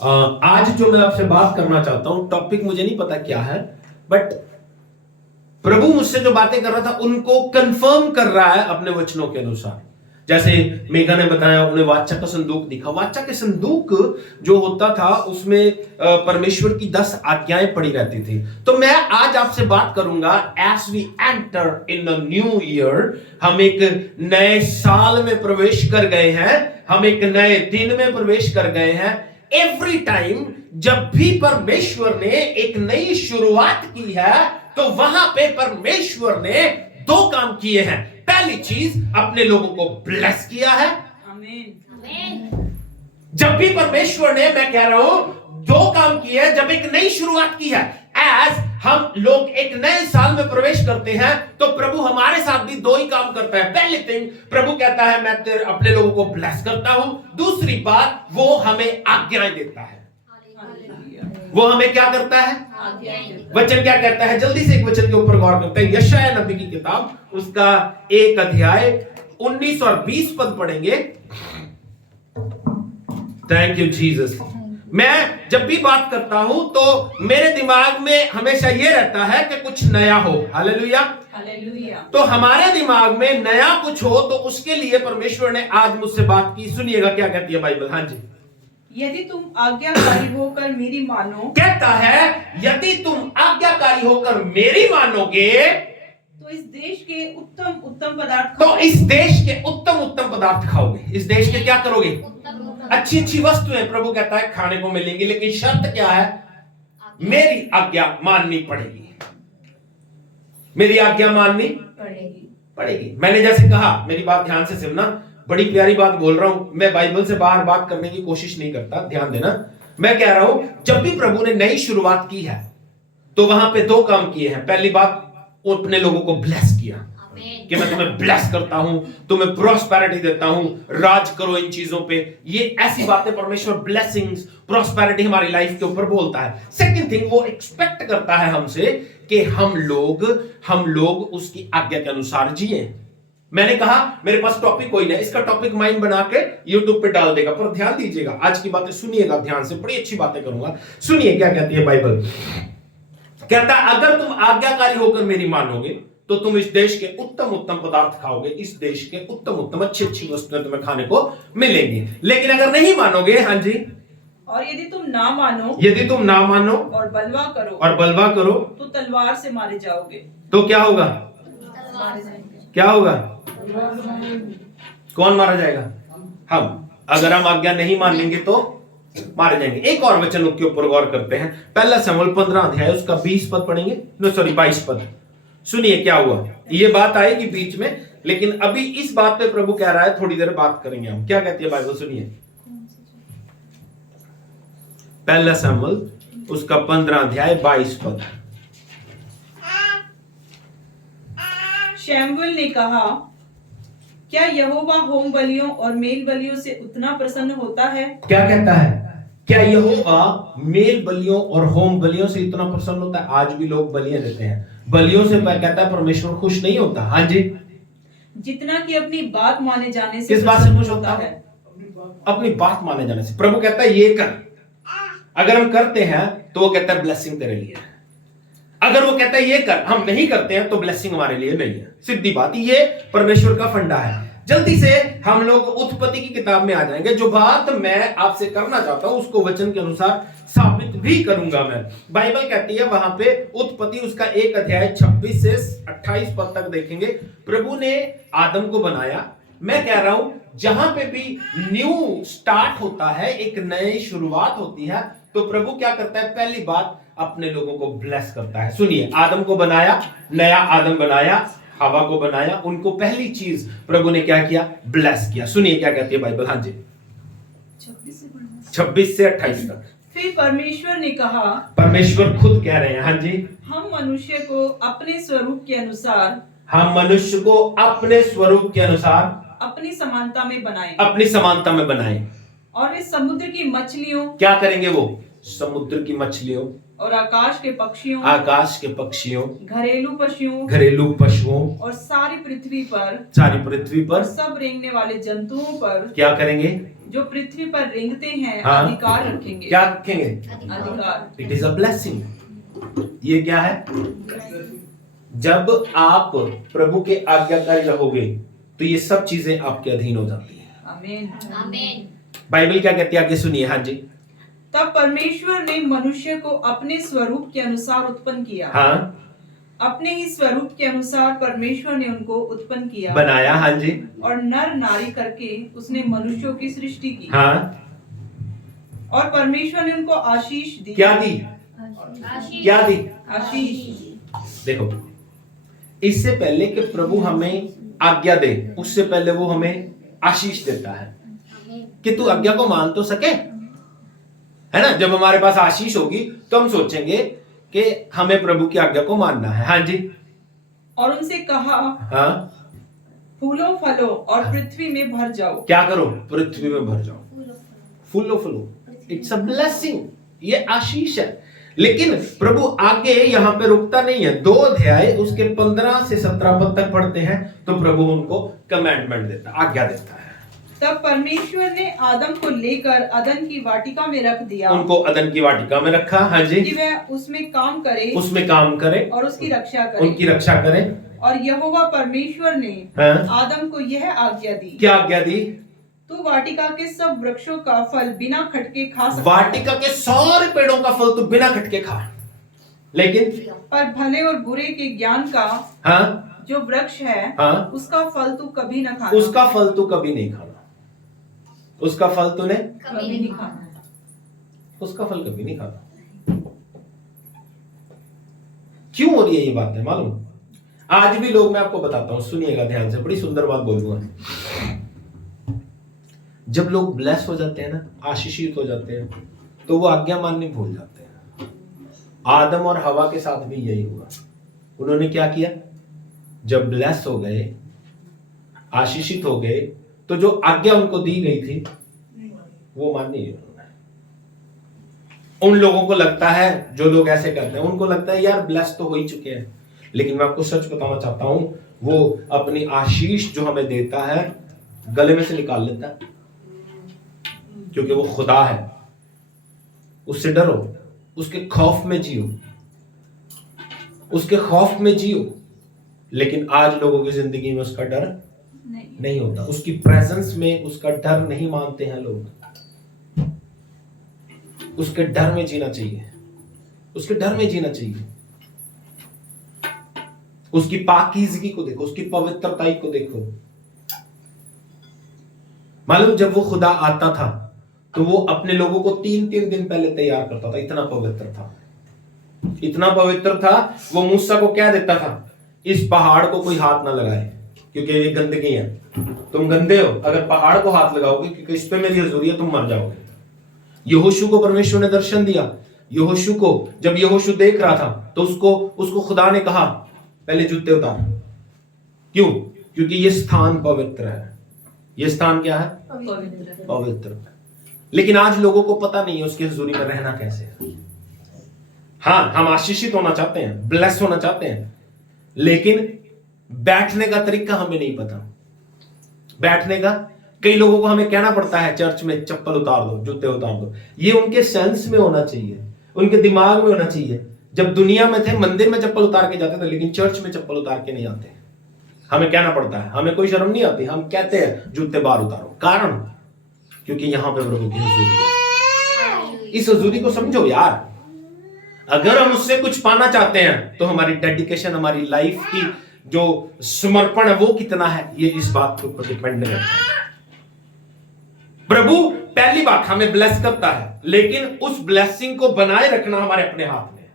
आज जो मैं आपसे बात करना चाहता हूं, टॉपिक मुझे नहीं पता क्या है, बट प्रभु मुझसे जो बातें कर रहा था उनको कंफर्म कर रहा है अपने वचनों के अनुसार। जैसे मेघा ने बताया, उन्हें वाचा का संदूक दिखा। वाचा के संदूक जो होता था उसमें परमेश्वर की 10 आज्ञाएं पड़ी रहती थी। तो मैं आज आपसे बात करूंगा, as we enter in the new year, हम एक नए साल में प्रवेश कर गए हैं, हम एक नए दिन में प्रवेश कर गए हैं। एवरी टाइम जब भी परमेश्वर ने एक नई शुरुआत की है तो वहां पे परमेश्वर ने 2 काम किए हैं। पहली चीज, अपने लोगों को ब्लेस किया है। आमीन। जब भी परमेश्वर ने, मैं कह रहा हूं, 2 काम किए हैं। जब एक नई शुरुआत की है, एज हम लोग एक नए साल में प्रवेश करते हैं, तो प्रभु हमारे साथ भी 2 ही काम करता है। पहली थिंग, प्रभु कहता है मैं अपने लोगों को ब्लेस करता हूं। दूसरी बात, वो हमें आज्ञाएं देता है। वो हमें क्या करता है? वचन क्या कहता है? जल्दी से एक वचन के ऊपर गौर करते हैं। यशायाह नबी की किताब, उसका 1 अध्याय 19 और 20 पद पढ़ेंगे। Thank you Jesus. मैं जब भी बात करता हूं तो मेरे दिमाग में हमेशा यह रहता है कि कुछ नया हो। Hallelujah, hallelujah. तो हमारे दिमाग में नया कुछ हो, तो उसके लिए परमेश्वर ने आज मुझसे बात की। सुनिएगा क्या कहती है बाइबल। हाँ जी। यदि तुम आज्ञाकारी होकर मेरी मानो, कहता है यदि तुम आज्ञाकारी होकर मेरी मानोगे तो इस देश के उत्तम उत्तम पदार्थ तो इस देश के उत्तम उत्तम पदार्थ खाओगे। इस देश के क्या करोगे? अच्छी अच्छी वस्तुएं प्रभु कहता है खाने को मिलेंगी, लेकिन शर्त क्या है? मेरी आज्ञा माननी पड़ेगी। मेरी आज्ञा माननी पड़ेगी। मैंने जैसे कहा, मेरी बात ध्यान से सुनना, बड़ी प्यारी बात बोल रहा हूं। मैं बाइबल से बाहर बात करने की कोशिश नहीं करता, ध्यान देना। मैं कह रहा हूं, जब भी प्रभु ने नई शुरुआत की है तो वहां पे 2 काम किए हैं। पहली बात, वो अपने लोगों को ब्लेस किया कि मैं तुम्हें ब्लेस करता हूं, तुम्हें प्रॉस्पेरिटी देता हूं, राज करो इन चीजों पे। ये ऐसी बातें परमेश्वर ब्लेसिंग्स, प्रॉस्पेरिटी हमारी लाइफ के ऊपर बोलता है। सेकंड थिंग, वो एक्सपेक्ट करता है हमसे कि हम लोग उसकी आज्ञा के अनुसार जिए। मैंने कहा मेरे पास टॉपिक कोई नहीं, इसका टॉपिक माइंड बना के यूट्यूब पे डाल देगा, पर ध्यान दीजिएगा, आज की बातें सुनिएगा ध्यान से, बड़ी अच्छी बातें करूंगा। सुनिए क्या कहती है बाइबल। कहता है अगर तुम आज्ञाकारी होकर मेरी मानोगे तो तुम इस देश के उत्तम उत्तम पदार्थ खाओगे। इस देश के उत्तम उत्तम अच्छी अच्छी वस्तुएं तुम्हें खाने को मिलेंगी। लेकिन अगर नहीं मानोगे, हाँ जी, और यदि तुम ना मानो और बलवा करो तो तलवार से मारे जाओगे। तो क्या होगा? क्या होगा? कौन मारा जाएगा? हम। अगर हम आज्ञा नहीं मानेंगे तो मारे जाएंगे। एक और वचन के ऊपर गौर करते हैं। पहला शमूएल 15 अध्याय, उसका 20 पद पढ़ेंगे। 22 पद। सुनिए क्या हुआ। ये बात आएगी बीच में, लेकिन अभी इस बात पे प्रभु कह रहा है, थोड़ी देर बात करेंगे हम। क्या कहती है बाइबल, सुनिए। पहला शमूएल, उसका 15 अध्याय 22 पद। शमूएल ने कहा, क्या यहोवा होम बलियों और मेल बलियों से उतना प्रसन्न होता है? क्या कहता है? क्या यहोवा मेल बलियों और होम बलियों से इतना प्रसन्न होता है? आज भी लोग बलियां देते हैं, बलियों से कहता है परमेश्वर खुश नहीं होता। हाँ जी, जितना कि अपनी बात माने जाने से। किस बात से खुश होता है? अपनी बात माने जाने से। प्रभु कहता है ये कर। अगर हम करते हैं तो वो कहता है ब्लेसिंग तेरे लिए। अगर वो कहता है ये कर, हम नहीं करते हैं तो ब्लेसिंग हमारे लिए नहीं है। सीधी बात, ये परमेश्वर का फंडा है। जल्दी से हम लोग उत्पत्ति की किताब में आ जाएंगे। जो बात मैं आपसे करना चाहता हूं उसको वचन के अनुसार साबित भी करूंगा मैं। बाइबल कहती है वहां पे, उत्पत्ति उसका 1 अध्याय 26 से 28 पद तक देखेंगे। प्रभु ने आदम को बनाया। मैं कह रहा हूं, जहां पे भी न्यू स्टार्ट होता है, एक नई शुरुआत होती है, तो प्रभु क्या करता है? पहली बात, अपने लोगों को ब्लेस करता है। सुनिए, आदम को बनाया, नया आदम बनाया, हवा को बनाया, उनको पहली चीज प्रभु ने क्या किया? ब्लेस किया। सुनिए क्या कहती है बाइबल। हाँ जी, 26 से 28 तक। फिर परमेश्वर ने कहा, परमेश्वर खुद कह रहे हैं, हाँ जी, हम मनुष्य को अपने स्वरूप के अनुसार, हम मनुष्य को अपने स्वरूप के अनुसार, अपनी समानता में बनाएं। अपनी समानता में बनाएं। और वे समुद्र की मछलियों, क्या करेंगे? वो समुद्र की मछलियों और आकाश के पक्षियों, आकाश के पक्षियों, घरेलू पशुओं घरेलू पशुओं, और सारी पृथ्वी पर और सब रेंगने वाले जंतुओं पर, क्या करेंगे? जो पृथ्वी पर रेंगते हैं, हाँ। अधिकार रखेंगे। क्या रखेंगे? अधिकार। It is a blessing. ये क्या है? जब आप प्रभु के आज्ञाकारी रहोगे तो ये सब चीजें आपके अधीन हो जाती हैं। आमीन। आमीन। बाइबल क्या कहती है आगे सुनिए। हाँ जी। तब परमेश्वर ने मनुष्य को अपने स्वरूप के अनुसार उत्पन्न किया। हाँ, अपने ही स्वरूप के अनुसार परमेश्वर ने उनको उत्पन्न किया, बनाया। हाँ जी। और नर नारी करके उसने मनुष्यों की सृष्टि की। हाँ, और परमेश्वर ने उनको आशीष दी। क्या दी? आशीष। क्या दी? आशीष। देखो, इससे पहले कि प्रभु हमें आज्ञा दे, उससे पहले वो हमें आशीष देता है कि तू आज्ञा को मान तो सके, है ना। जब हमारे पास आशीष होगी तो हम सोचेंगे कि हमें प्रभु की आज्ञा को मानना है। हाँ जी। और उनसे कहा, हाँ, फूलो फलो और पृथ्वी में भर जाओ। क्या करो? पृथ्वी में भर जाओ, फूलो फलो। इट्स अ ब्लेसिंग, ये आशीष है। लेकिन प्रभु आगे यहाँ पे रुकता नहीं है। 2 अध्याय उसके 15 से 17 पद तक पढ़ते हैं तो प्रभु उनको कमांडमेंट देता, आज्ञा देता है। तब परमेश्वर ने आदम को लेकर अदन की वाटिका में रख दिया, उनको अदन की वाटिका में रखा। हाँ जी। कि वह उसमें काम करे, उसमें काम करे और उसकी रक्षा करे। उनकी रक्षा करे। और यहोवा परमेश्वर ने हाँ? आदम को यह आज्ञा दी, क्या आज्ञा दी? तू वाटिका के सब वृक्षों का फल बिना खटके खा सकता है, वाटिका के सारे पेड़ों का फल तू बिना खटके खा, लेकिन पर भले और बुरे के ज्ञान का हाँ, जो वृक्ष है, हाँ, उसका फल तू कभी न खाना। उसका फल तू कभी नहीं खाना। उसका फल तूने कभी नहीं खाना। उसका फल कभी नहीं खाना। क्यों हो रही है ये बात है मालूम? आज भी लोग, मैं आपको बताता हूं, सुनिएगा ध्यान से, बड़ी सुंदर बात बोलूंगा। जब लोग ब्लेस हो जाते हैं ना, आशीषित हो जाते हैं, तो वो आज्ञा मानने भूल जाते हैं। आदम और हवा के साथ भी यही हुआ। उन्होंने क्या किया? जब ब्लेस हो गए, आशीषित हो गए, तो जो आज्ञा उनको दी गई थी वो मानी नहीं उन्होंने। उन लोगों को लगता है, जो लोग ऐसे करते हैं, उनको लगता है यार ब्लेस तो हो ही चुके हैं। लेकिन मैं आपको सच बताना चाहता हूं, वो अपनी आशीष जो हमें देता है गले में से निकाल लेता है, क्योंकि वो खुदा है। उससे डरो, उसके खौफ में जियो, उसके खौफ में जियो। लेकिन आज लोगों की जिंदगी में उसका डर नहीं होता, उसकी प्रेजेंस में उसका डर नहीं मानते हैं लोग। उसके डर में जीना चाहिए, उसके डर में जीना चाहिए। उसकी पाकीज़गी को देखो, उसकी पवित्रता को देखो। मालूम, जब वो खुदा आता था तो वो अपने लोगों को 3-3 दिन पहले तैयार करता था। इतना पवित्र था, इतना पवित्र था। वो मूसा को क्या देता था? इस पहाड़ को कोई हाथ ना लगाए, क्योंकि ये गंदगी है, तुम गंदे हो। अगर पहाड़ को हाथ लगाओगे, क्योंकि इस पे मेरी हजूरी है, तुम मर जाओगे। यहोशू को परमेश्वर ने दर्शन दिया। यहोशू को जब यहोशू देख रहा था तो उसको खुदा ने कहा, पहले जूते उतार। क्यों? क्योंकि ये स्थान पवित्र है। ये स्थान क्या है? पवित्र। लेकिन आज लोगों को पता नहीं है उसकी हजूरी में रहना कैसे है। हाँ, हम आशीषित होना चाहते हैं, ब्लेस होना चाहते हैं, लेकिन बैठने का तरीका हमें नहीं पता। बैठने का कई लोगों को हमें कहना पड़ता है चर्च में, चप्पल उतार दो, जूते उतार दो। ये उनके सेंस में होना चाहिए, उनके दिमाग में होना चाहिए। जब दुनिया में थे, मंदिर में चप्पल उतार के जाते थे, लेकिन चर्च में चप्पल उतार के नहीं आते। हमें कहना पड़ता है, हमें कोई शर्म नहीं आती, हम कहते हैं जूते बाहर उतारो। कारण, क्योंकि यहां पे प्रभु की हजूरी है। इस हजूरी को समझो यार। अगर हम उससे कुछ पाना चाहते हैं तो हमारी डेडिकेशन, हमारी लाइफ की जो समर्पण है वो कितना है, ये इस बात के ऊपर डिपेंड करता है। प्रभु पहली बात हमें ब्लेस करता है, लेकिन उस ब्लेसिंग को बनाए रखना हमारे अपने हाथ में है।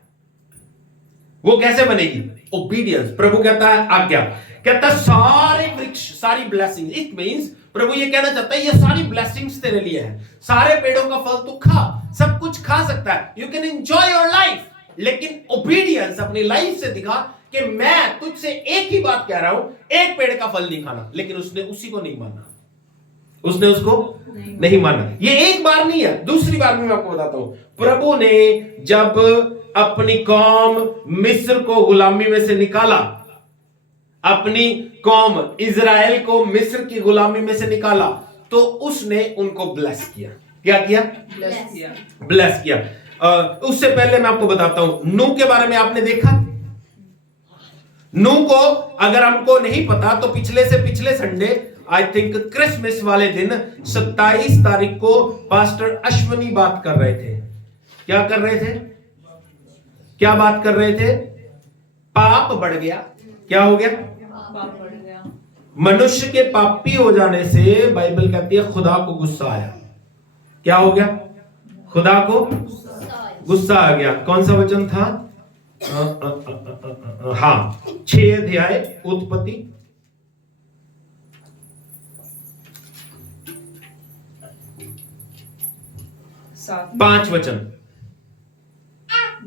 वो कैसे बनेगी? ओबीडियंस। प्रभु कहता है आज्ञा, कहता है सारे वृक्ष, सारी ब्लेसिंग। इट मींस प्रभु ये कहना चाहता है ये सारी ब्लेसिंग्स तेरे लिए है। सारे पेड़ों का फल तू खा, सब कुछ खा सकता है, you can enjoy your life. लेकिन ओबीडियंस अपनी लाइफ से दिखा कि मैं तुझसे एक ही बात कह रहा हूं, एक पेड़ का फल नहीं खाना। लेकिन उसने उसी को नहीं माना, उसने उसको नहीं माना। ये एक बार नहीं है, दूसरी बार भी मैं आपको बताता हूं। प्रभु ने जब अपनी कौम मिस्र को गुलामी में से निकाला, अपनी कौम इजराइल को मिस्र की गुलामी में से निकाला, तो उसने उनको ब्लेस किया। क्या किया? ब्लेस किया। उससे पहले मैं आपको बताता हूं, नूह के बारे में आपने देखा? नूह को अगर हमको नहीं पता तो पिछले से पिछले संडे, आई थिंक क्रिसमस वाले दिन 27 तारीख को पास्टर अश्वनी बात कर रहे थे। क्या कर रहे थे? क्या बात कर रहे थे? पाप बढ़ गया। क्या हो गया? पाप बढ़ गया। मनुष्य के पापी हो जाने से बाइबल कहती है खुदा को गुस्सा आया। क्या हो गया? खुदा को गुस्सा आ गया। कौन सा वचन था? हाँ, 6 अध्याय उत्पत्ति, 5 वचन।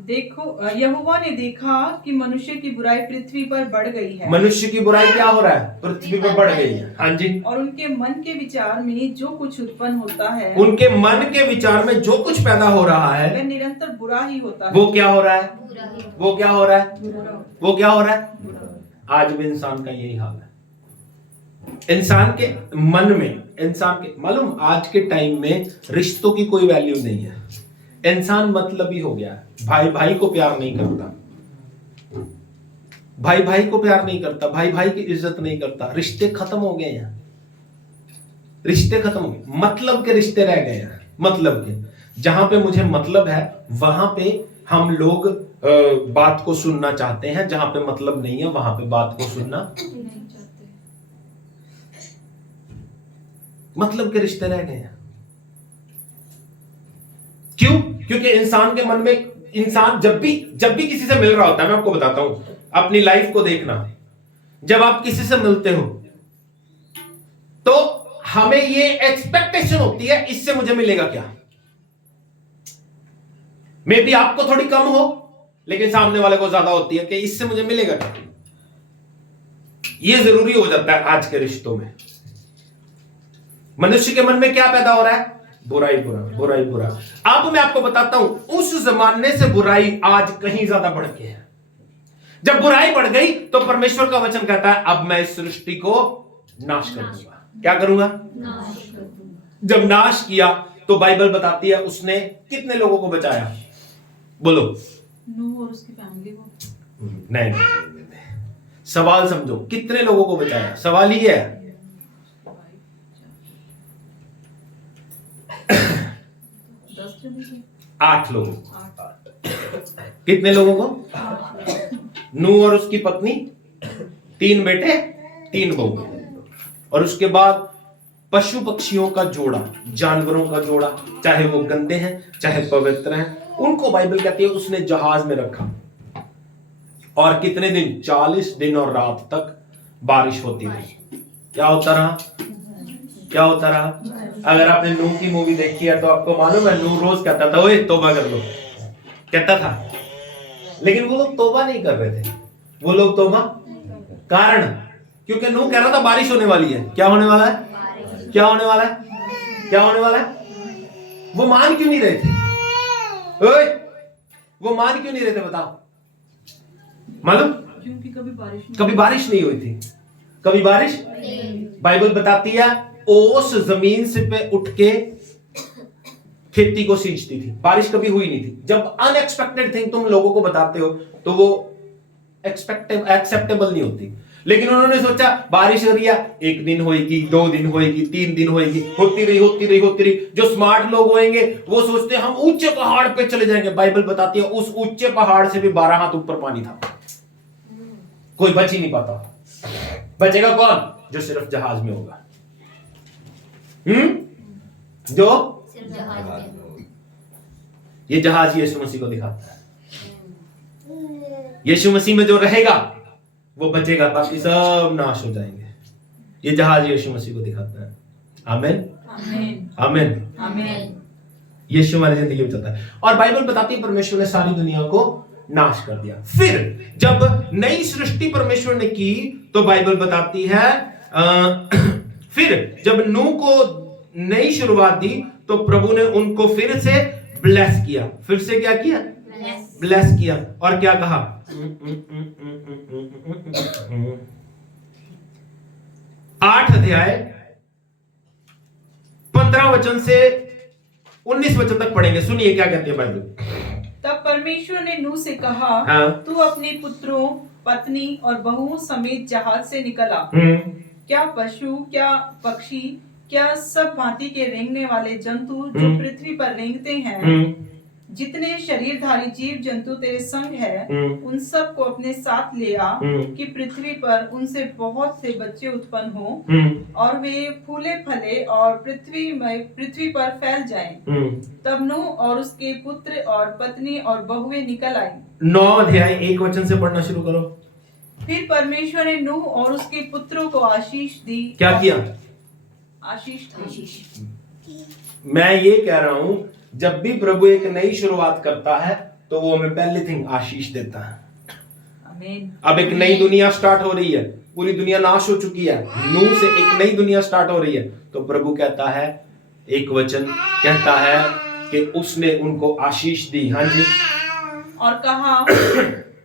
देखो, यहोवा ने देखा कि मनुष्य की बुराई पृथ्वी पर बढ़ गई है। मनुष्य की बुराई क्या हो रहा है? पृथ्वी पर बढ़ गई है। हाँ जी। और उनके मन के विचार में जो कुछ उत्पन्न होता है, उनके मन के विचार में जो कुछ पैदा हो रहा है, वह निरंतर बुरा ही होता है। वो क्या हो रहा है? वो क्या हो रहा है? वो क्या हो रहा है? बुरा। आज भी इंसान का यही हाल है। इंसान के मन में, इंसान के, मालूम आज के टाइम में रिश्तों की कोई वैल्यू नहीं है। इंसान मतलबी हो गया है। भाई भाई को प्यार नहीं करता, भाई भाई को प्यार नहीं करता, भाई भाई की इज्जत नहीं करता। रिश्ते खत्म हो गए हैं, रिश्ते खत्म हो गए, मतलब के रिश्ते रह गए हैं। मतलब के, जहां पे मुझे मतलब है वहां पे हम लोग बात को सुनना चाहते हैं, जहां पे मतलब नहीं है वहां पे बात को सुनना नहीं चाहते। मतलब के रिश्ते रह गए हैं। क्यों? क्योंकि इंसान के मन में, इंसान जब भी किसी से मिल रहा होता है, मैं आपको बताता हूं, अपनी लाइफ को देखना, जब आप किसी से मिलते हो तो हमें ये एक्सपेक्टेशन होती है इससे मुझे मिलेगा क्या। मे बी आपको थोड़ी कम हो, लेकिन सामने वाले को ज्यादा होती है कि इससे मुझे मिलेगा क्या। ये जरूरी हो जाता है आज के रिश्तों में। मनुष्य के मन में क्या पैदा हो रहा है? बुराई बुरा, बुराई बुरा। अब मैं आपको बताता हूं, उस जमाने से बुराई आज कहीं ज्यादा बढ़ गई है। जब बुराई बढ़ गई तो परमेश्वर का वचन कहता है अब मैं इस सृष्टि को नाश कर दूंगा। क्या करूंगा? नाश कर दूंगा। जब नाश किया तो बाइबल बताती है उसने कितने लोगों को बचाया? बोलो। नूह और उसकी फैमिली को। नहीं, सवाल समझो, कितने लोगों को बचाया? सवाल ही है। 8 लोगों। कितने लोगों को? नूह और उसकी पत्नी, 3 बेटे, 3 बहू, और उसके बाद पशु पक्षियों का जोड़ा, जानवरों का जोड़ा, चाहे वो गंदे हैं चाहे पवित्र हैं, उनको बाइबल कहती है उसने जहाज में रखा। और कितने दिन? 40 दिन और रात तक बारिश होती रही। क्या होता रहा? क्या होता रहा? अगर आपने नूह की मूवी देखी है तो आपको मालूम है नूह रोज कहता था ओए तौबा कर लो, कहता था, लेकिन वो लोग तौबा नहीं कर रहे थे। वो लोग तौबा, कारण क्योंकि नूह कह रहा था बारिश होने वाली है। क्या होने वाला है? क्या होने वाला है? क्या होने वाला है? वो मान क्यों नहीं रहे थे? ओए, वो मान क्यों नहीं रहे थे? बताओ। मालूम? क्योंकि कभी बारिश नहीं हुई थी। कभी बारिश, बाइबल बताती है ओस जमीन से पे उठ के खेती को सींचती थी। बारिश कभी हुई नहीं थी। जब अनएक्सपेक्टेड थिंग तुम लोगों को बताते हो तो वो एक्सेप्टेबल नहीं होती। लेकिन उन्होंने सोचा बारिश हो रही है, 1 दिन होएगी, 2 दिन होएगी, 3 दिन होएगी, होती रही। जो स्मार्ट लोग होंगे वो सोचते हैं हम ऊंचे पहाड़ पे चले जाएंगे। बाइबल बताती है उस ऊंचे पहाड़ से भी 12 हाथ ऊपर पानी था। कोई बच ही नहीं पाता। बचेगा कौन? जो सिर्फ जहाज में होगा। जो ये जहाज यीशु मसीह को दिखाता है। यीशु मसीह में जो रहेगा वो बचेगा, बाकी सब नाश हो जाएंगे। ये जहाज यीशु मसीह को दिखाता है। आमीन, आमीन, आमीन। यीशु हमारी जिंदगी में चलता है। और बाइबल बताती है परमेश्वर ने सारी दुनिया को नाश कर दिया। फिर जब नई सृष्टि परमेश्वर ने की तो बाइबल बताती है फिर जब नूह को नई शुरुआत दी तो प्रभु ने उनको फिर से ब्लेस किया। फिर से क्या किया? ब्लेस किया। और क्या कहा? 8 अध्याय 15 वचन से 19 वचन तक पढ़ेंगे। सुनिए क्या कहती है बाइबल। तब परमेश्वर ने नूह से कहा, हाँ। तू अपने पुत्रों, पत्नी और बहुओं समेत जहाज से निकला। क्या पशु, क्या पक्षी, क्या सब भांति के रेंगने वाले जंतु जो पृथ्वी पर रेंगते हैं, जितने शरीरधारी जीव जंतु तेरे संग है, उन सब को अपने साथ ले आ, कि पृथ्वी पर उनसे बहुत से बच्चे उत्पन्न हो और वे फूले फले और पृथ्वी पर फैल जाएं। तब नूह और उसके पुत्र और पत्नी और बहुएं निकल आई। 9 अध्याय 1 वचन से पढ़ना शुरू करो। फिर परमेश्वर ने नूह और उसके पुत्रों को आशीष दी। क्या किया? आशीष दी। मैं ये कह रहा हूं, जब भी प्रभु एक नई शुरुआत करता है तो वो हमें पहली थिंग आशीष देता है। आमीन। अब एक नई दुनिया स्टार्ट हो रही है, पूरी दुनिया नाश हो चुकी है, नूह से एक नई दुनिया स्टार्ट हो रही है, तो प्रभु कहता है, एक वचन कहता है कि उसने उनको आशीष दी। हाँ जी। और कहा,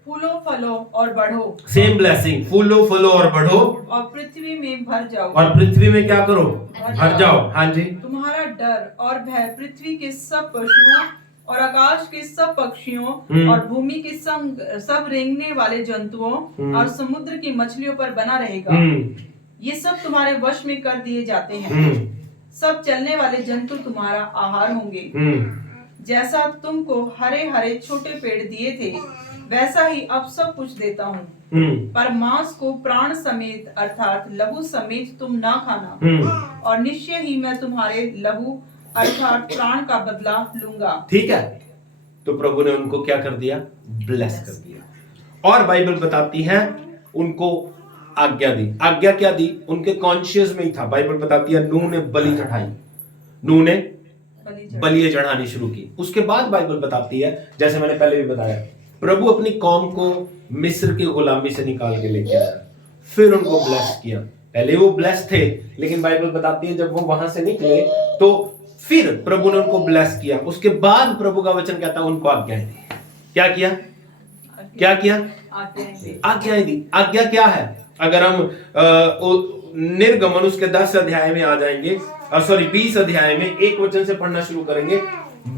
फूलो फलो और बढ़ो। सेम ब्लेसिंग, फूलो फलो और बढ़ो और पृथ्वी में भर जाओ। और पृथ्वी में क्या करो? भर जाओ। हाँ जी। तुम्हारा डर और भय पृथ्वी के सब पशुओं और आकाश के सब पक्षियों और भूमि के सब रेंगने वाले जंतुओं और समुद्र की मछलियों पर बना रहेगा। ये सब तुम्हारे वश में कर दिए जाते हैं। सब चलने वाले जंतु तुम्हारा आहार होंगे। जैसा तुमको हरे हरे छोटे पेड़ दिए थे, वैसा ही अब सब कुछ देता हूँ। पर मांस को प्राण समेत अर्थात लहू समेत तुम ना खाना, और निश्चय ही मैं तुम्हारे लहू अर्थात प्राण का बदला लूंगा। ठीक है। तो प्रभु ने उनको क्या कर दिया? ब्लेस कर दिया। और बाइबल बताती है उनको आज्ञा दी। आज्ञा क्या दी? उनके कॉन्शियस में ही था। बाइबल बताती है नूह ने बलि चढ़ाई, नूह ने बलि चढ़ानी शुरू की। उसके बाद बाइबल बताती है, जैसे मैंने पहले भी बताया, प्रभु अपनी कौम को मिस्र की गुलामी से निकाल के लेके आया, फिर उनको ब्लेस किया। पहले वो ब्लेस थे, लेकिन बाइबल बताती है जब वो वहां से निकले तो फिर प्रभु ने उनको ब्लेस किया। उसके बाद प्रभु का वचन कहता है उनको आज्ञाएं दी। क्या किया? क्या किया? आज्ञाएं दी। आज्ञा क्या है? अगर हम निर्गमन उसके 10 अध्याय में आ जाएंगे, 20 अध्याय में 1 वचन से पढ़ना शुरू करेंगे।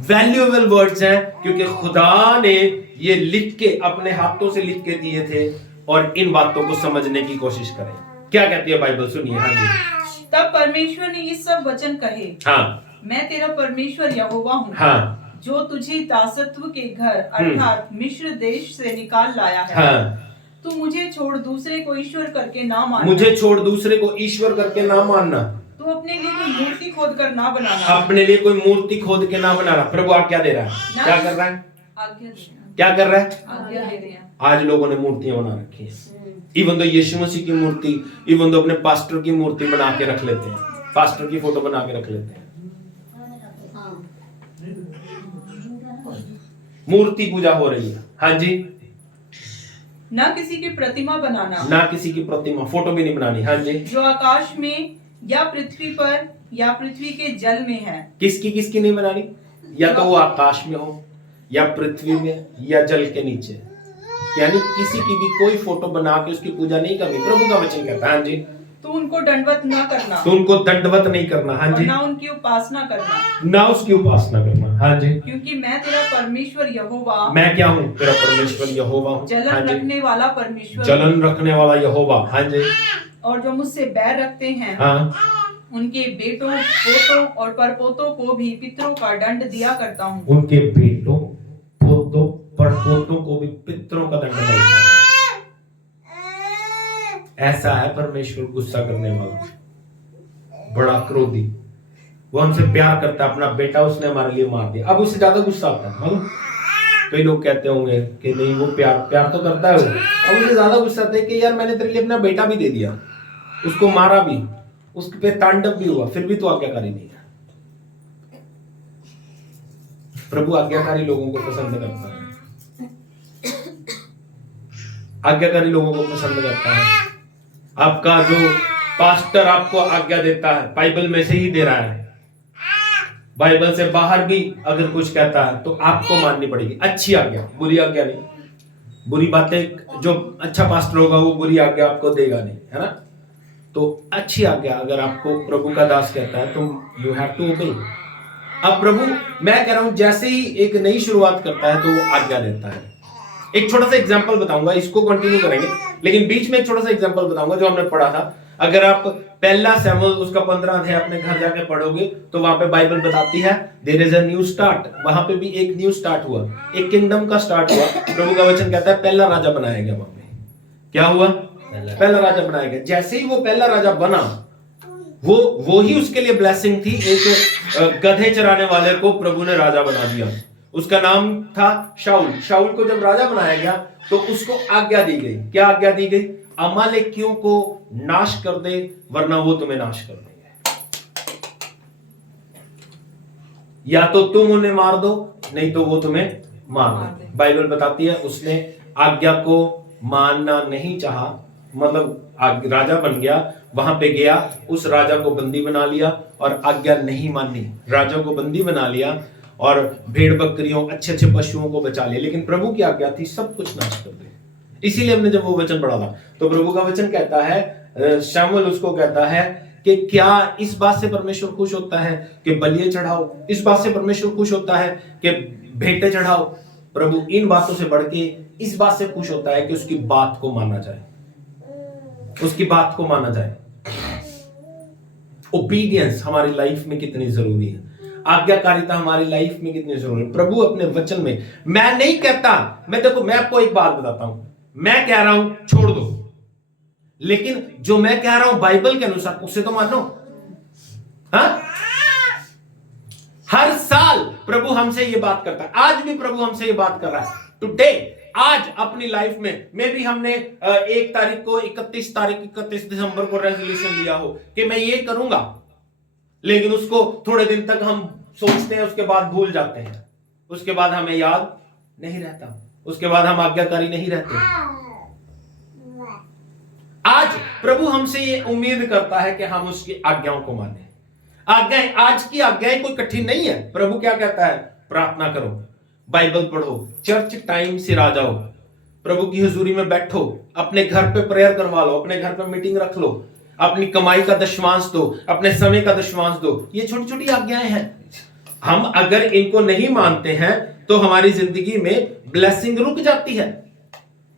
वैल्यूएबल वर्ड्स हैं, क्योंकि खुदा ने ये लिख के अपने हाथों से लिख के दिए थे। और इन बातों को समझने की कोशिश करें। क्या कहती है बाइबल? सुनिए। हाँ जी। तब परमेश्वर ने ये सब वचन कहे। हाँ। मैं तेरा परमेश्वर यहोवा हूँ। हाँ। जो तुझे दासत्व के घर अर्थात मिस्र देश से निकाल लाया है। हाँ। तू मुझे छोड़ दूसरे को ईश्वर करके ना मानना। मुझे छोड़ दूसरे को ईश्वर करके ना मानना। तू अपने लिए कोई मूर्ति खोद कर ना बनाना। अपने लिए कोई मूर्ति खोद के ना बनाना। प्रभु आज्ञा दे रहा है। क्या कर रहा है? आज्ञा दे रहा है। क्या कर रहा है? आज्ञा दे रहे हैं। आज लोगों ने मूर्तियां बना रखी है। इवन तो यीशु मसीह की मूर्ति, इवन तो अपने पास्टर की मूर्ति बना के रख लेते हैं, पास्टर की फोटो बना के रख लेते हैं। मूर्ति पूजा हो रही है। हाँ जी। ना किसी की प्रतिमा बनाना। ना किसी की प्रतिमा, फोटो भी नहीं बनानी। हाँ जी। जो आकाश में या पृथ्वी पर या पृथ्वी के जल में है। किसकी नहीं बनानी? या तो वो आकाश में हो, या पृथ्वी में, या जल के नीचे। यानी किसी की भी कोई फोटो बना के उसकी पूजा नहीं करनी। प्रभु का वचन कहता है। हाँ जी। तो उनको दंडवत ना करना। तो उनको दंडवत नहीं करना। हाँ जी। ना उनकी उपासना करना। ना उसकी उपासना करना। हाँ जी। क्योंकि मैं तेरा परमेश्वर यहोवा। मैं क्या हूँ? तेरा परमेश्वर यहोवा हूँ। जलन रखने वाला परमेश्वर। जलन रखने वाला यहोवा। हाँ जी। और जो मुझसे बैर रखते हैं, हाँ, उनके बेटों, पोतों और परपोतों को भी पितरों का दंड दिया करता हूँ। उनके बेटों, पोतों, परपोतों को भी पितरों का दंड मिलता है। ऐसा है परमेश्वर, गुस्सा करने वाला, बड़ा क्रोधी। वो हमसे प्यार करता है। अपना बेटा उसने हमारे लिए मार दिया, अब उससे ज्यादा गुस्सा आता है। मालूम? कई लोग कहते होंगे कि नहीं, वो प्यार तो करता है वो, अब उससे ज्यादा गुस्सा आता है कि यार मैंने तेरे लिए अपना बेटा भी दे दिया, उसको मारा भी, उसके पे तांडव भी हुआ, फिर भी तो आज्ञाकारी नहीं है। प्रभु आज्ञाकारी लोगों को पसंद करता है। आज्ञाकारी लोगों को पसंद करता है। आपका जो पास्टर आपको आज्ञा देता है, बाइबल में से ही दे रहा है, बाइबल से बाहर भी अगर कुछ कहता है तो आपको माननी पड़ेगी। अच्छी आज्ञा, बुरी आज्ञा नहीं। बुरी बातें, जो अच्छा पास्टर होगा वो बुरी आज्ञा आपको देगा नहीं, है ना। तो अच्छी आज्ञा अगर आपको प्रभु का दास कहता है तो यू हैव टू ओबे। अब प्रभु, मैं कह रहा हूं, जैसे ही एक नई शुरुआत करता है तो वो आज्ञा देता है। एक छोटा सा एग्जांपल बताऊंगा, इसको कंटिन्यू करेंगे, लेकिन बीच में एक छोटा सा एग्जांपल बताऊंगा जो हमने पढ़ा था। अगर आप पहला शमूएल उसका 15 अध्याय अपने घर जाके पढ़ोगे तो वहां पे बाइबल बताती है there is a new start. वहां पे भी एक न्यू स्टार्ट हुआ, एक किंगडम का स्टार्ट हुआ। प्रभु का वचन कहता है पहला राजा बनाया गया। वहां पे क्या हुआ? पहला राजा बनाया गया। जैसे ही वो पहला राजा बना, वो ही उसके लिए ब्लेसिंग थी। एक गधे चराने वाले को प्रभु ने राजा बना दिया। उसका नाम था शाऊल। शाऊल को जब राजा बनाया गया तो उसको आज्ञा दी गई। क्या आज्ञा दी गई? अमालेकियों को नाश कर दे वरना वो तुम्हें नाश कर देंगे। या तो तुम उन्हें मार दो, नहीं तो वो तुम्हें मार दे। बाइबल बताती है उसने आज्ञा को मानना नहीं चाहा, मतलब राजा बन गया, वहां पे गया, उस राजा को बंदी बना लिया और आज्ञा नहीं मानी, राजा को बंदी बना लिया और भेड़ बकरियों, अच्छे अच्छे पशुओं को बचा लिया। लेकिन प्रभु की आज्ञा थी सब कुछ नाश कर दे। इसीलिए हमने जब वो वचन पढ़ा था तो प्रभु का वचन कहता है, शमूएल उसको कहता है कि क्या इस बात से परमेश्वर खुश होता है कि बलियां चढ़ाओ? इस बात से परमेश्वर खुश होता है कि भेंटें चढ़ाओ? प्रभु इन बातों से बढ़ के इस बात से खुश होता है कि उसकी बात को माना जाए, उसकी बात को माना जाए। ओबीडियंस हमारी लाइफ में कितनी जरूरी है, आज्ञाकारिता हमारी लाइफ में कितनी जरूरी है। प्रभु अपने वचन में, मैं नहीं कहता, मैं आपको एक बात बताता हूं, मैं कह रहा हूं छोड़ दो, लेकिन जो मैं कह रहा हूं बाइबल के अनुसार उसे तो मानो। हाँ? हर साल प्रभु हमसे ये बात करता है, आज भी प्रभु हमसे ये बात कर रहा है। टुडे, आज अपनी लाइफ में भी हमने 1 तारीख को 31 दिसंबर को रेजोल्यूशन लिया हो कि मैं ये करूंगा, लेकिन उसको थोड़े दिन तक हम सोचते हैं, उसके बाद भूल जाते हैं, उसके बाद हमें याद नहीं रहता, उसके बाद हम आज्ञाकारी नहीं रहते। आज प्रभु हमसे ये उम्मीद करता है कि हम उसकी आज्ञाओं को माने। आज्ञाएं, आज की आज्ञाएं कोई कठिन नहीं है। प्रभु क्या कहता है? प्रार्थना करो, बाइबल पढ़ो, चर्च टाइम से आ जाओ, प्रभु की हुजूरी में बैठो, अपने घर पे प्रेयर करवा लो, अपने घर पे मीटिंग रख लो, अपनी कमाई का दशमांश दो, अपने समय का दशमांश दो। ये छोटी छोटी आज्ञाएं हैं। हम अगर इनको नहीं मानते हैं तो हमारी जिंदगी में ब्लेसिंग रुक जाती है,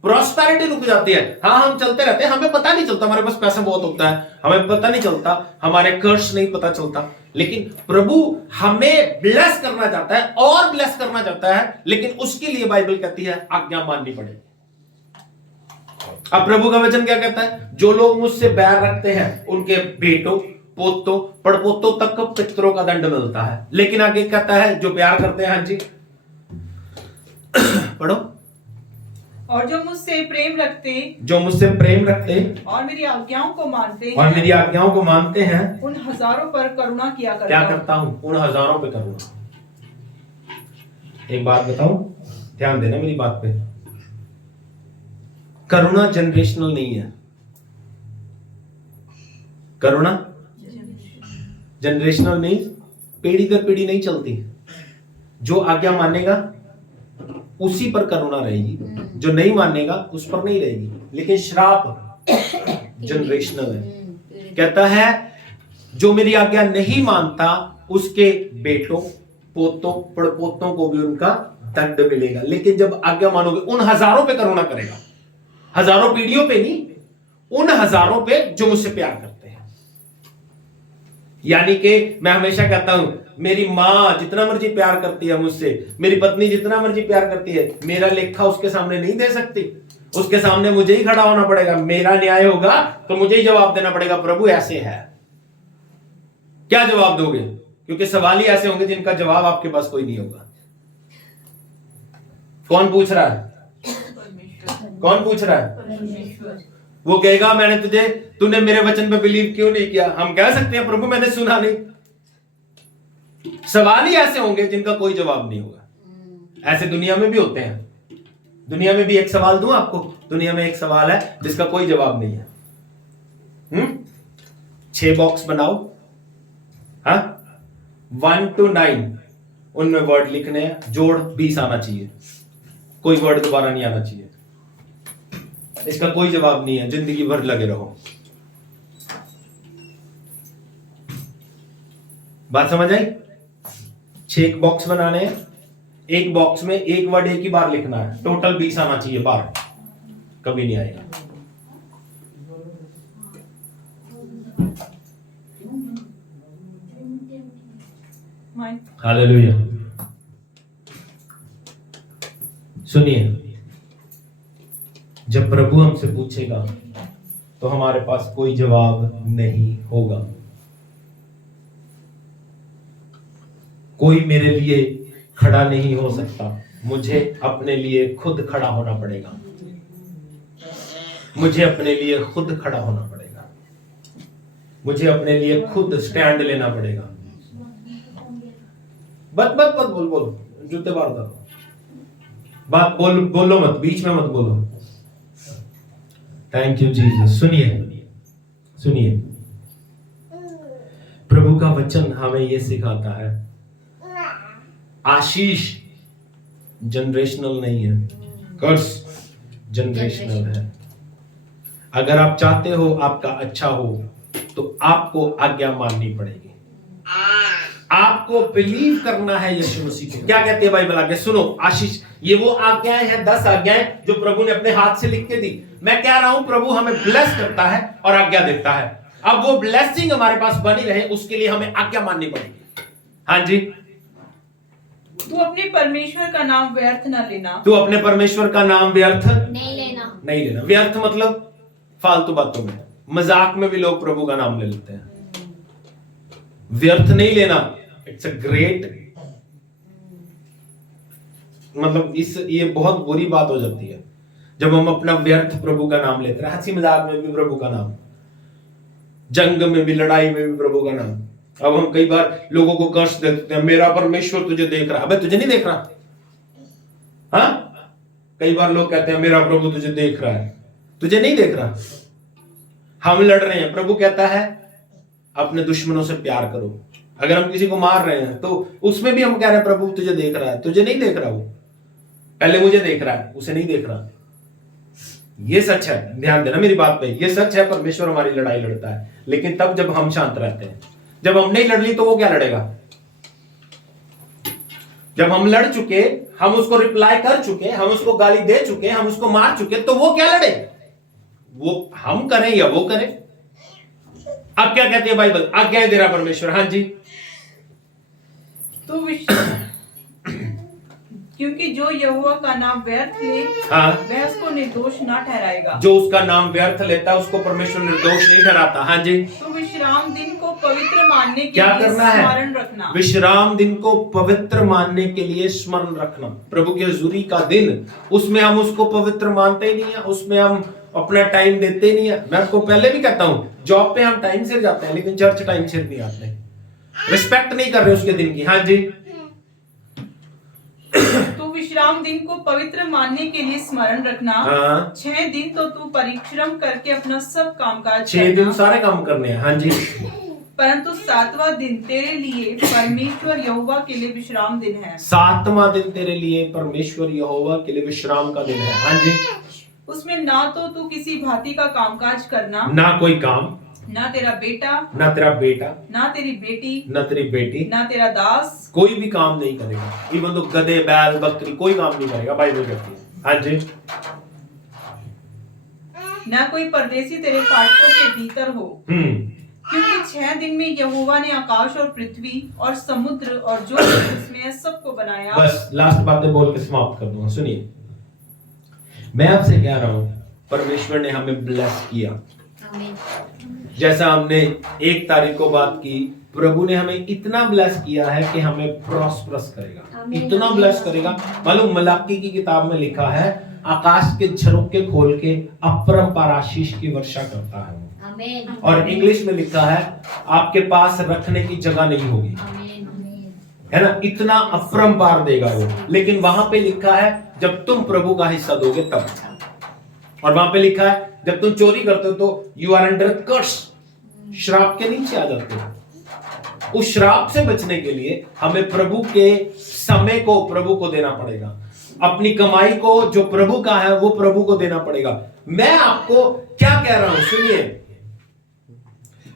प्रॉस्पेरिटी रुक जाती है। हाँ, हम चलते रहते हैं, हमें पता नहीं चलता, हमारे पास पैसा बहुत होता है, हमें पता नहीं चलता, हमारे कर्ज नहीं पता चलता, लेकिन प्रभु हमें ब्लेस करना चाहता है और ब्लेस करना चाहता है, लेकिन उसके लिए बाइबल कहती है आज्ञा माननी पड़ेगी। अब प्रभु का वचन क्या कहता है? जो लोग मुझसे बैर रखते हैं उनके बेटों, पोतों, पड़पोतों तक पितरों का दंड मिलता है। लेकिन आगे कहता है जो प्यार करते हैं, हाँ जी पढ़ो, और जो मुझसे प्रेम रखते और मेरी आज्ञाओं को मानते हैं उन हजारों पर करुणा किया करता क्या करता हूं? उन हजारों पे करुणा। एक बात बताऊं, ध्यान देना मेरी बात पे, करुणा जनरेशनल नहीं है। करुणा जनरेशनल नहीं, पीढ़ी दर पीढ़ी नहीं चलती। जो आज्ञा मानेगा उसी पर करुणा रहेगी, जो नहीं मानेगा उस पर नहीं रहेगी। लेकिन श्राप जनरेशनल है। कहता है जो मेरी आज्ञा नहीं मानता उसके बेटों, पोतों, पड़पोतों को भी उनका दंड मिलेगा। लेकिन जब आज्ञा मानोगे, उन हजारों पे करुणा करेगा, हजारों पीढ़ियों पे नहीं, उन हजारों पे जो मुझसे प्यार करते हैं। यानी कि मैं हमेशा कहता हूं, मेरी मां जितना मर्जी प्यार करती है मुझसे, मेरी पत्नी जितना मर्जी प्यार करती है, मेरा लेखा उसके सामने नहीं दे सकती। उसके सामने मुझे ही खड़ा होना पड़ेगा, मेरा न्याय होगा तो मुझे ही जवाब देना पड़ेगा। प्रभु ऐसे है, क्या जवाब दोगे? क्योंकि सवाल ही ऐसे होंगे जिनका जवाब आपके पास कोई नहीं होगा। कौन पूछ रहा है? कौन पूछ रहा है? वो कहेगा तूने मेरे वचन पे बिलीव क्यों नहीं किया? हम कह सकते हैं प्रभु मैंने सुना नहीं। सवाल ही ऐसे होंगे जिनका कोई जवाब नहीं होगा। ऐसे दुनिया में भी होते हैं। दुनिया में भी एक सवाल दूं आपको, दुनिया में एक सवाल है जिसका कोई जवाब नहीं है। 6 बॉक्स बनाओ, हाँ, 1 to 9 उनमें वर्ड लिखने हैं, जोड़ 20 आना चाहिए, कोई वर्ड दोबारा नहीं आना चाहिए। इसका कोई जवाब नहीं है, जिंदगी भर लगे रहो। बात समझ आई? 6 बॉक्स बनाने हैं, एक बॉक्स में एक वर्ड एक ही बार लिखना है, टोटल 20 आना चाहिए बार, कभी नहीं आएगा। हालेलुया। सुनिए, जब प्रभु हमसे पूछेगा तो हमारे पास कोई जवाब नहीं होगा। कोई मेरे लिए खड़ा नहीं हो सकता, मुझे अपने लिए खुद खड़ा होना पड़ेगा। मुझे अपने लिए खुद खड़ा होना पड़ेगा, मुझे अपने लिए खुद स्टैंड लेना पड़ेगा। बत बत बत बोल बोल, जूते बार दो, बात बोल बोलो मत, बीच में मत बोलो। Thank you Jesus. सुनिए सुनिए, प्रभु का वचन हमें यह सिखाता है, आशीष जनरेशनल नहीं है, कर्स जनरेशनल है। अगर आप चाहते हो आपका अच्छा हो तो आपको आज्ञा माननी पड़ेगी, आपको बिलीव करना है यीशु मसीह को। क्या कहती है बाइबल आगे? सुनो, आशीष, ये वो आज्ञाएं हैं, 10 आज्ञाएं जो प्रभु ने अपने हाथ से लिख के दी। मैं कह रहा हूं प्रभु हमें ब्लेस करता है और आज्ञा देता है। अब वो ब्लेसिंग हमारे पास बनी रहे उसके लिए हमें आज्ञा माननी पड़ेगी। हाँ जी। तू अपने परमेश्वर का नाम व्यर्थ न लेना। तू अपने परमेश्वर का नाम व्यर्थ नहीं लेना। नहीं लेना। व्यर्थ मतलब फालतू बातों में, मजाक में भी लोग प्रभु का नाम ले लेते हैं। व्यर्थ नहीं लेना, इट्स अ ग्रेट, मतलब ये बहुत बुरी बात हो जाती है जब हम अपना व्यर्थ प्रभु का नाम लेते हैं। हंसी मजाक में भी प्रभु का नाम, जंग में भी, लड़ाई में भी प्रभु का नाम। अब हम कई बार लोगों को कष्ट देते हैं, मेरा परमेश्वर तुझे देख रहा है। अबे तुझे नहीं देख रहा? हाँ, कई बार लोग कहते हैं मेरा प्रभु तुझे देख रहा है, तुझे नहीं देख रहा। हम लड़ रहे हैं, प्रभु कहता है अपने दुश्मनों से प्यार करो। अगर हम किसी को मार रहे हैं तो उसमें भी हम कह रहे हैं प्रभु तुझे देख रहा है, तुझे नहीं देख रहा। वो पहले मुझे देख रहा है, उसे नहीं देख रहा। ये सच है, ध्यान देना मेरी बात पे, ये सच है। परमेश्वर हमारी लड़ाई लड़ता है, लेकिन तब जब हम शांत रहते हैं। जब हम नहीं लड़ ली तो वो क्या लड़ेगा? जब हम लड़ चुके, हम उसको रिप्लाई कर चुके, हम उसको गाली दे चुके, हम उसको मार चुके, तो वो क्या लड़े? वो हम करें या वो करें? अब क्या कहती है बाइबल? आज्ञा दे रहा परमेश्वर। हाँ जी। तो क्योंकि जो यहोवा का नाम व्यर्थ ले, हाँ, वह उसको निर्दोष ना ठहराएगा। जो उसका नाम व्यर्थ लेता है उसको परमेश्वर निर्दोष नहीं ठहराता। हाँ जी। तो विश्राम दिन को पवित्र मानने के क्या लिए करना है? स्मरण रखना। विश्राम दिन को पवित्र मानने के लिए स्मरण रखना। प्रभु की हजूरी का दिन, उसमें हम उसको पवित्र मानते ही नहीं है, उसमें हम अपना टाइम देते नहीं है। मैं आपको पहले भी कहता हूं, जॉब पे हम टाइम से जाते हैं लेकिन चर्च टाइम से नहीं आते, रिस्पेक्ट नहीं कर रहे उसके दिन की। हाँ जी। तो विश्राम दिन को पवित्र मानने के लिए स्मरण रखना। हाँ। 6 दिन तो तू परिश्रम करके अपना सब कामकाज 6 दिन सारे काम करने हैं। हाँ जी। परंतु 7वां दिन तेरे लिए परमेश्वर यहोवा के लिए विश्राम दिन है। 7वां दिन तेरे लिए परमेश्वर यहोवा के लिए विश्राम का दिन है। हाँ जी। उसमें ना तो तू किसी भांति का कामकाज करना, ना कोई काम, ना तेरा बेटा, ना तेरा बेटा, ना तेरी बेटी, ना तेरी बेटी, ना तेरा दास, कोई भी काम नहीं करेगा। इवन तो गधे, बैल, बकरी कोई काम नहीं करेगा, बाइबल कहती है। हाँ जी। ना कोई परदेसी तेरे फाटकों के भीतर हो। क्योंकि 6 दिन में यहोवा ने आकाश और पृथ्वी और समुद्र और जो उसमें है सबको बनाया। बस लास्ट बातें बोल के समाप्त कर दूंगा। सुनिए, मैं आपसे कह रहा हूं, परमेश्वर ने हमें ब्लेस किया। जैसा हमने 1 तारीख को बात की, प्रभु ने हमें इतना ब्लेस किया है कि हमें प्रॉस्परस करेगा, इतना ब्लेस करेगा। मालूम, मलाकी की किताब में लिखा है, आकाश के झरोखे खोल के अपरंपार आशीष की वर्षा करता है। और इंग्लिश में लिखा है, आपके पास रखने की जगह नहीं होगी, है ना, इतना अपरंपार देगा वो। लेकिन वहां पे लिखा है जब तुम प्रभु का हिस्सा दोगे तब। और वहां पे लिखा है जब तुम चोरी करते हो तो यू आर अंडर कर्स, श्राप के नीचे आ जाते हो। उस श्राप से बचने के लिए हमें प्रभु के समय को प्रभु को देना पड़ेगा, अपनी कमाई को जो प्रभु का है वो प्रभु को देना पड़ेगा। मैं आपको क्या कह रहा हूं सुनिए,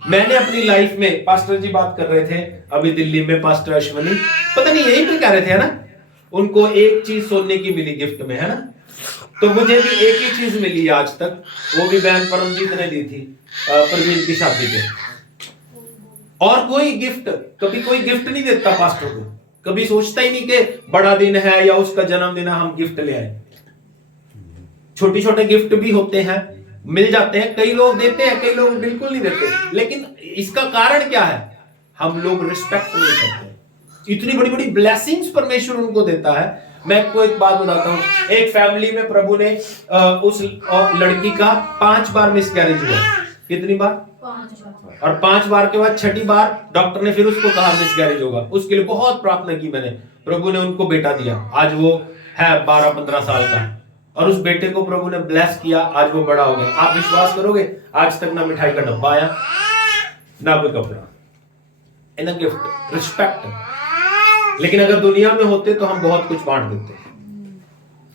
मैंने अपनी लाइफ में, पास्टर जी बात कर रहे थे अभी दिल्ली में, पास्टर अश्वनी पता नहीं यही पे कह रहे थे ना, उनको एक चीज सोने की मिली गिफ्ट में, है ना, तो मुझे भी एक ही चीज मिली आज तक, वो भी बहन परमजीत ने दी थी प्रवीण की शादी पे। और कोई गिफ्ट, कभी कोई गिफ्ट नहीं देता पास्टर को, कभी सोचता ही नहीं कि बड़ा दिन है या उसका जन्मदिन है हम गिफ्ट ले आए। छोटे छोटे गिफ्ट भी होते हैं, मिल जाते हैं, कई लोग देते हैं, कई लोग बिल्कुल नहीं देते, लेकिन इसका कारण क्या है, हम लोग रिस्पेक्ट नहीं करते। इतनी बड़ी बड़ी ब्लेसिंग्स परमेश्वर उनको देता है। मैं आपको एक बात बताता हूँ, एक फैमिली में प्रभु ने उस लड़की का 5 बार मिसकैरेज हुआ। कितनी बार? 5 बार। और 5 बार के बाद 6ठी बार डॉक्टर ने फिर उसको कहा मिसकैरेज होगा। उसके लिए बहुत प्रार्थना की मैंने, प्रभु ने उनको बेटा दिया, आज वो है 12-15 साल का, और उस बेटे को प्रभु ने ब्लेस किया, आज वो बड़ा हो गया। आप विश्वास करोगे, आज तक ना मिठाई का डब्बा आया ना कोई कपड़ा, इन गिफ्ट, रिस्पेक्ट। लेकिन अगर दुनिया में होते तो हम बहुत कुछ बांट देते,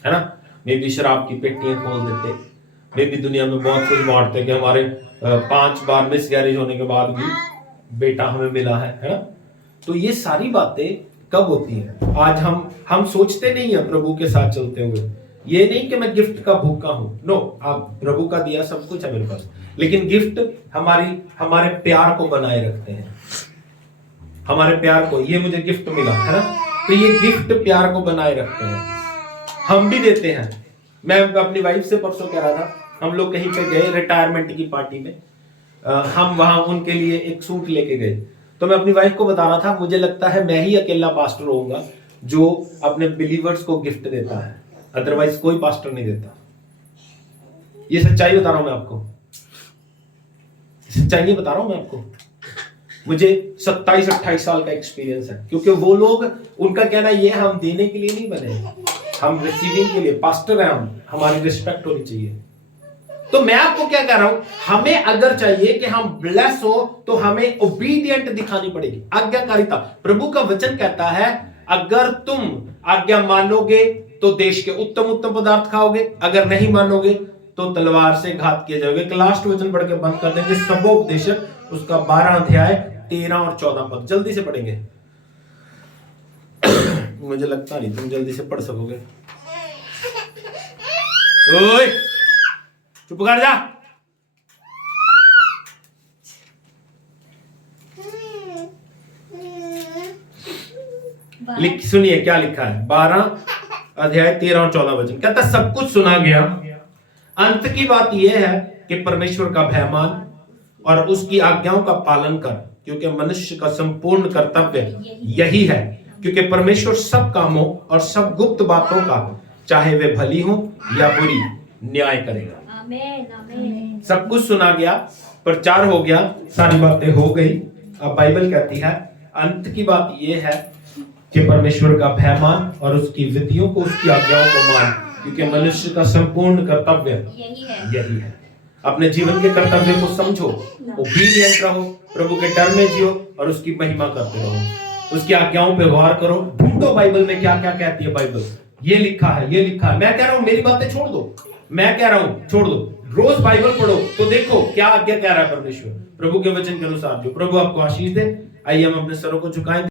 है ना, मे भी शराब की पेटियां खोल देते, मे भी दुनिया में बहुत कुछ बांटते कि हमारे 5 बार मिसकैरेज होने के बाद भी बेटा हमें मिला है ना। तो ये सारी बातें कब होती हैं? आज हम सोचते नहीं है प्रभु के साथ चलते हुए, ये नहीं कि मैं गिफ्ट का भूखा हूं, नो, आप प्रभु का दिया सब कुछ है मेरे पास, लेकिन गिफ्ट हमारे प्यार को बनाए रखते हैं, हमारे प्यार को, ये मुझे गिफ्ट मिला है ना, तो ये गिफ्ट प्यार को बनाए रखते हैं, हम भी देते हैं। मैं अपनी वाइफ से परसों कह रहा था, हम लोग कहीं पे गए रिटायरमेंट की पार्टी में, हम वहां उनके लिए एक सूट लेके गए, तो मैं अपनी वाइफ को बता रहा था, मुझे लगता है मैं ही अकेला पास्टर होऊंगा जो अपने बिलीवर्स को गिफ्ट देता है, अदरवाइज कोई पास्टर नहीं देता। ये सच्चाई बता रहा हूं मैं आपको, सच्चाई बता रहा हूं मैं आपको। मुझे 27-28 साल का एक्सपीरियंस है, क्योंकि वो लोग, उनका कहना ये हम देने के लिए नहीं बने, हम रिसीविंग के लिए, पास्टर है हम, हमारी रिस्पेक्ट होनी चाहिए। तो मैं आपको क्या कह रहा हूं, हमें अगर चाहिए कि हम ब्लेस हो तो हमें ओबीडिएंट दिखानी पड़ेगी, आज्ञाकारिता। प्रभु का वचन कहता है अगर तुम आज्ञा मानोगे तो देश के उत्तम उत्तम पदार्थ खाओगे, अगर नहीं मानोगे तो तलवार से घात किए जाओगे। एक लास्ट वचन पढ़ के बंद कर देंगे, सबोपदेशक उसका 12 अध्याय 13 और 14 पद, जल्दी से पढ़ेंगे। मुझे लगता नहीं तुम जल्दी से पढ़ सकोगे। ओए चुप कर जा। सुनिए क्या लिखा है, 12 अध्याय 13 और 14 वचन कहता है, सब कुछ सुना गया, अंत की बात यह है कि परमेश्वर का भय मान और उसकी आज्ञाओं का पालन कर, क्योंकि मनुष्य का संपूर्ण कर्तव्य यही है, क्योंकि परमेश्वर सब कामों और सब गुप्त बातों का, चाहे वे भली हो या बुरी, न्याय करेगा। आमीन, आमीन। सब कुछ सुना गया, प्रचार हो गया, सारी बातें हो गई। अब बाइबल कहती है अंत की बात यह है कि परमेश्वर का भय मान और उसकी विधियों को, उसकी आज्ञाओं को मान, क्योंकि मनुष्य का संपूर्ण कर्तव्य यही है। अपने जीवन के कर्तव्य को समझो, ओबीडिएंट रहो, प्रभु के डर में जियो और उसकी महिमा करते रहो, उसकी आज्ञाओं पे गौर करो, ढूंढो बाइबल में क्या क्या कहती है बाइबल, ये लिखा है, ये लिखा है। मैं कह रहा हूं मेरी बातें छोड़ दो, मैं कह रहा हूं छोड़ दो, रोज बाइबल पढ़ो तो देखो क्या आज्ञा कह रहा है परमेश्वर, प्रभु के वचन के अनुसार। जो प्रभु आपको आशीष दे। आइए हम अपने सरों को झुकाएं।